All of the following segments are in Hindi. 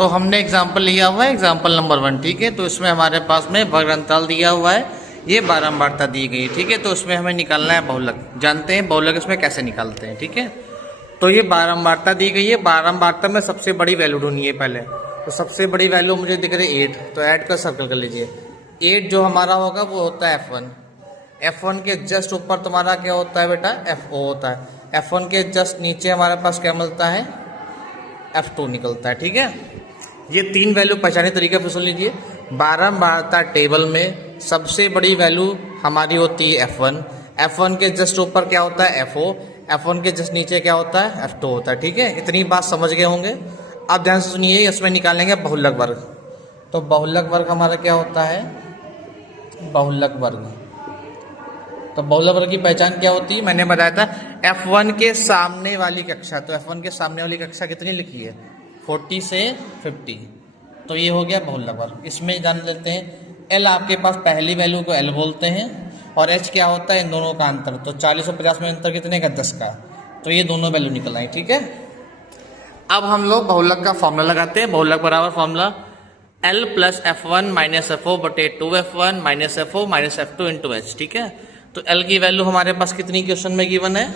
तो हमने एग्जाम्पल लिया हुआ है एग्जाम्पल नंबर 1, ठीक है। तो इसमें हमारे पास में वर्ग अंतराल दिया हुआ है, ये बारंबारता दी गई है, ठीक है। तो उसमें हमें निकालना है बहुलक, जानते हैं बहुलक इसमें कैसे निकालते हैं, ठीक है। तो ये बारंबारता दी गई है, बारंबारता में सबसे बड़ी वैल्यू ढूंढनी है पहले। तो सबसे बड़ी वैल्यू मुझे दिख रही है 8, तो ऐड का सर्कल कर लीजिए। 8 जो हमारा होगा वो होता है F1। F1 के जस्ट ऊपर तुम्हारा क्या होता है बेटा, FO होता है। F1 के जस्ट नीचे हमारे पास क्या मिलता है, F2 निकलता है, ठीक है। ये 3 वैल्यू पहचाने तरीके से सुन लीजिए। बारंबारता टेबल में सबसे बड़ी वैल्यू हमारी होती है F1। F1 के जस्ट ऊपर क्या होता है, FO। F1 के जस्ट नीचे क्या होता है, F2 होता है, ठीक है। इतनी बात समझ गए होंगे। अब ध्यान से सुनिए, इसमें निकालेंगे बहुलक वर्ग। तो बहुलक वर्ग हमारा क्या होता है, बहुलक वर्ग। तो बहुलक वर्ग की पहचान क्या होती है, मैंने बताया था F1 के सामने वाली कक्षा। तो F1 के सामने वाली कक्षा कितनी लिखी है, 40 से 50। तो ये हो गया बहुलक वर्ग। इसमें जान लेते हैं L, आपके पास पहली वैल्यू को L बोलते हैं, और H क्या होता है इन दोनों का अंतर। तो 40 और 50 में अंतर कितने का, 10 का। तो ये दोनों वैल्यू निकल आई, ठीक है। अब हम लोग बहुलक का फॉर्मूला लगाते हैं। बहुलक बराबर formula L plus F1 minus FO बटे 2F1 minus FO minus F2 into H, ठीक है। तो L की वैल्यू हमारे पास कितनी क्वेश्चन में गिवन है,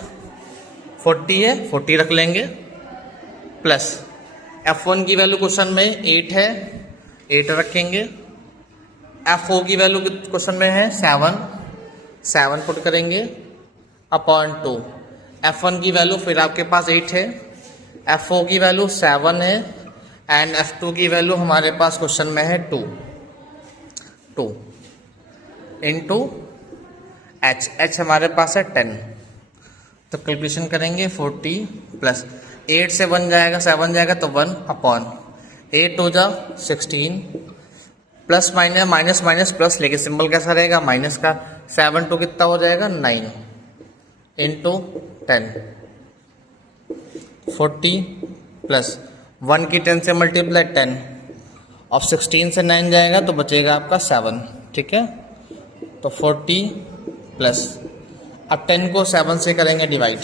40 है, 40 रख लेंगे, प्लस F1 की वैल्यू क्वेश्चन में 8 है, 8 रखेंगे। FO की वैल्यू क्वेश्चन में है 7, 7 पुट करेंगे, अपॉन 2। F1 की वैल्यू फिर आपके पास 8 है, FO की वैल्यू 7 है, एंड F2 की वैल्यू हमारे पास क्वेश्चन में है 2 इंटू H। H हमारे पास है 10। तो कैलकुलेशन करेंगे 40 प्लस 8 से 1 जाएगा, 7 जाएगा तो 1 अपॉन 8 हो जा 16, plus minus minus minus plus, लेके सिंबल कैसा रहेगा माइनस का। 7 टू कितना हो जाएगा 9 इंटू 10, 40 प्लस 1 की 10 से मल्टीप्लाई 10, और 16 से 9 जाएगा तो बचेगा आपका 7, ठीक है। तो 40 प्लस, अब 10 को 7 से करेंगे डिवाइड,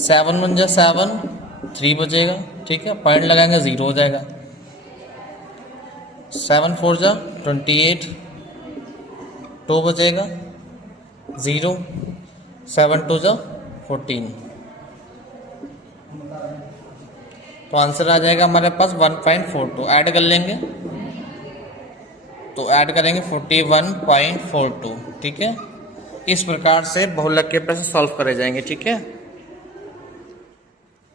7 बन जाए 7, 3 बचेगा, ठीक है। पॉइंट लगाएंगे 0 हो जाएगा। 7 4 जा 28, 2 बचेगा 0, 7 2 जा 14। तो आंसर आ जाएगा हमारे पास 1.42। ऐड कर लेंगे, तो ऐड करेंगे 41.42, ठीक है। इस प्रकार से बहुलक के प्रश्न सॉल्व करे जाएंगे, ठीक है।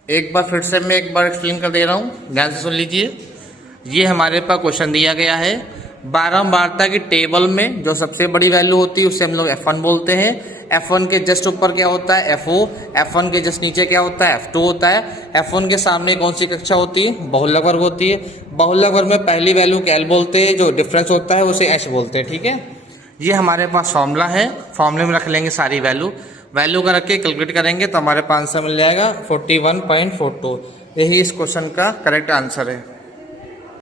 एक बार फिर से मैं एक बार एक्सप्लेन कर दे रहा हूँ, ध्यान से सुन लीजिए। ये हमारे पास क्वेश्चन दिया गया है, बारंबारता की टेबल में जो सबसे बड़ी वैल्यू होती है उसे हम लोग F1 बोलते हैं। F1 के जस्ट ऊपर क्या होता है, FO। F1 के जस्ट नीचे क्या होता है, F2 होता है। F1 के सामने कौन सी कक्षा होती है, बहुलक वर्ग होती है। बहुलक वर्ग में पहली वैल्यू को L बोलते हैं, जो डिफरेंस होता है उसे H बोलते हैं, ठीक है। ये हमारे पास फॉर्मूला है, फॉर्मूले में रख लेंगे सारी वैल्यू का रख के कैलकुलेट करेंगे तो हमारे पास आंसर मिल जाएगा 41.42। यही इस क्वेश्चन का करेक्ट आंसर है।